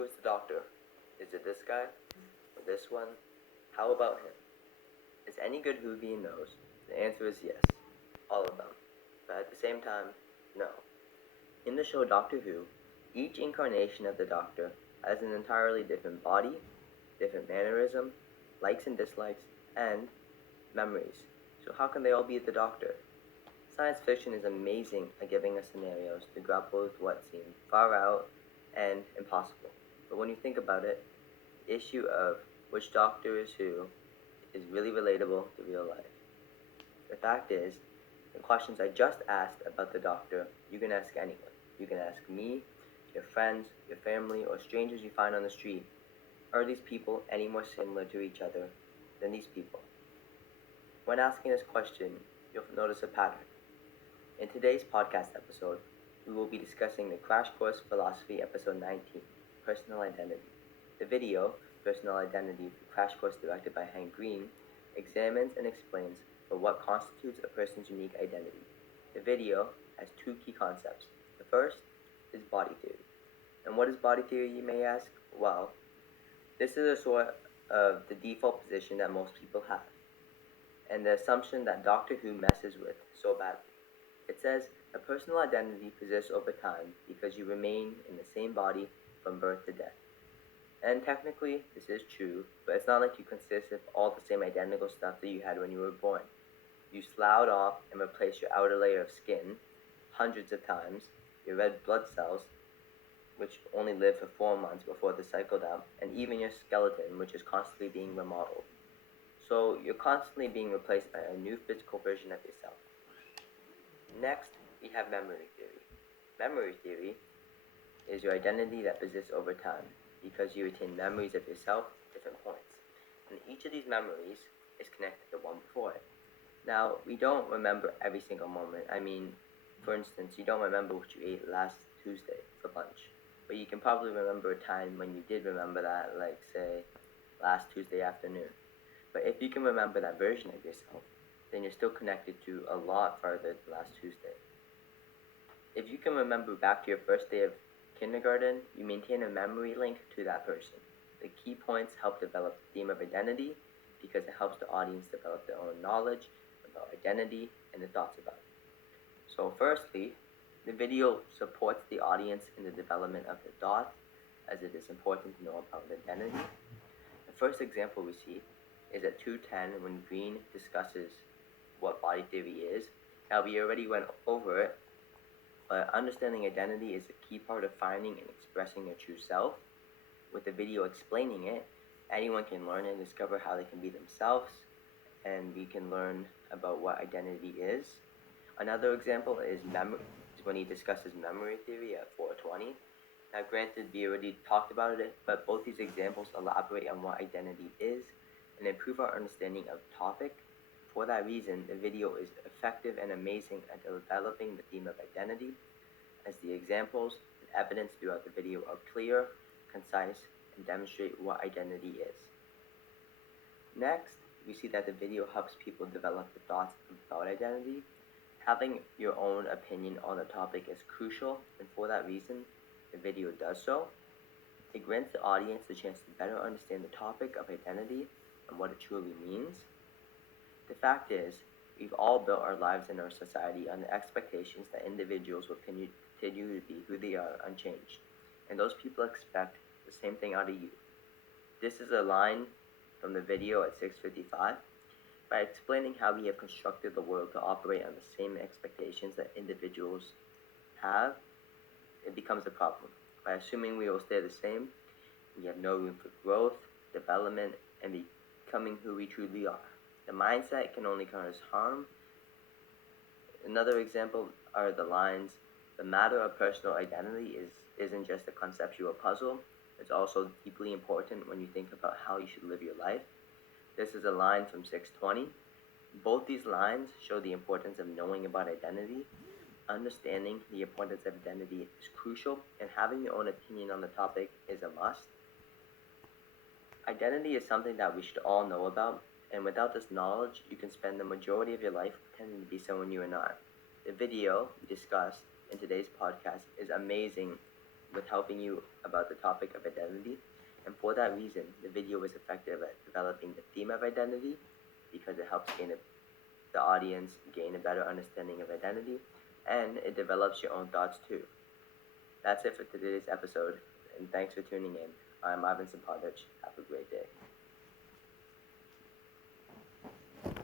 Who's the doctor? Is it this guy? Or this one? How about him? Is any good who being knows? The answer is yes. All of them. But at the same time, no. In the show Doctor Who, each incarnation of the Doctor has an entirely different body, different mannerism, likes and dislikes, and memories. So how can they all be the Doctor? Science fiction is amazing at giving us scenarios to grapple with what seem far out and impossible. But when you think about it, the issue of which Doctor is who is really relatable to real life. The fact is, the questions I just asked about the Doctor, you can ask anyone. You can ask me, your friends, your family, or strangers you find on the street. Are these people any more similar to each other than these people? When asking this question, you'll notice a pattern. In today's podcast episode, we will be discussing the Crash Course Philosophy episode 19, Personal Identity. The video, Personal Identity, the Crash Course directed by Hank Green, examines and explains what constitutes a person's unique identity. The video has two key concepts. The first is body theory. And what is body theory, you may ask? Well, this is a sort of the default position that most people have, and the assumption that Doctor Who messes with so badly. It says a personal identity persists over time because you remain in the same body from birth to death. And technically, this is true, but it's not like you consist of all the same identical stuff that you had when you were born. You sloughed off and replaced your outer layer of skin hundreds of times, your red blood cells, which only live for 4 months before they cycled out, and even your skeleton, which is constantly being remodeled. So you're constantly being replaced by a new physical version of yourself. Next, we have memory theory. Memory theory is your identity that persists over time because you retain memories of yourself at different points. And each of these memories is connected to one before it. Now, we don't remember every single moment. I mean, for instance, you don't remember what you ate last Tuesday for lunch. But you can probably remember a time when you did remember that, like, say, last Tuesday afternoon. But if you can remember that version of yourself, then you're still connected to a lot farther than last Tuesday. If you can remember back to your first day of kindergarten, you maintain a memory link to that person. The key points help develop the theme of identity because it helps the audience develop their own knowledge about identity and the thoughts about it. So firstly, the video supports the audience in the development of the thought, as it is important to know about identity. The first example we see is at 2:10 when Green discusses what body theory is. Now, we already went over it, but understanding identity is a key part of finding and expressing your true self. With the video explaining it, anyone can learn and discover how they can be themselves, and we can learn about what identity is. Another example is when he discusses memory theory at 4:20. Now, granted, we already talked about it, but both these examples elaborate on what identity is and improve our understanding of the topic. For that reason, the video is effective and amazing at developing the theme of identity, as the examples and evidence throughout the video are clear, concise, and demonstrate what identity is. Next, we see that the video helps people develop the thoughts about identity. Having your own opinion on the topic is crucial, and for that reason, the video does so. It grants the audience the chance to better understand the topic of identity and what it truly means. The fact is, we've all built our lives and our society on the expectations that individuals will continue to be who they are unchanged, and those people expect the same thing out of you. This is a line from the video at 6:55. By explaining how we have constructed the world to operate on the same expectations that individuals have, it becomes a problem. By assuming we will stay the same, we have no room for growth, development, and becoming who we truly are. The mindset can only cause harm. Another example are the lines, the matter of personal identity isn't just a conceptual puzzle, it's also deeply important when you think about how you should live your life. This is a line from 6:20. Both these lines show the importance of knowing about identity. Understanding the importance of identity is crucial, and having your own opinion on the topic is a must. Identity is something that we should all know about, and without this knowledge, you can spend the majority of your life pretending to be someone you are not. The video discussed in today's podcast is amazing with helping you about the topic of identity. And for that reason, the video was effective at developing the theme of identity because it helps the audience gain a better understanding of identity, and it develops your own thoughts too. That's it for today's episode, and thanks for tuning in. I'm Ivan Sampatic. Have a great day.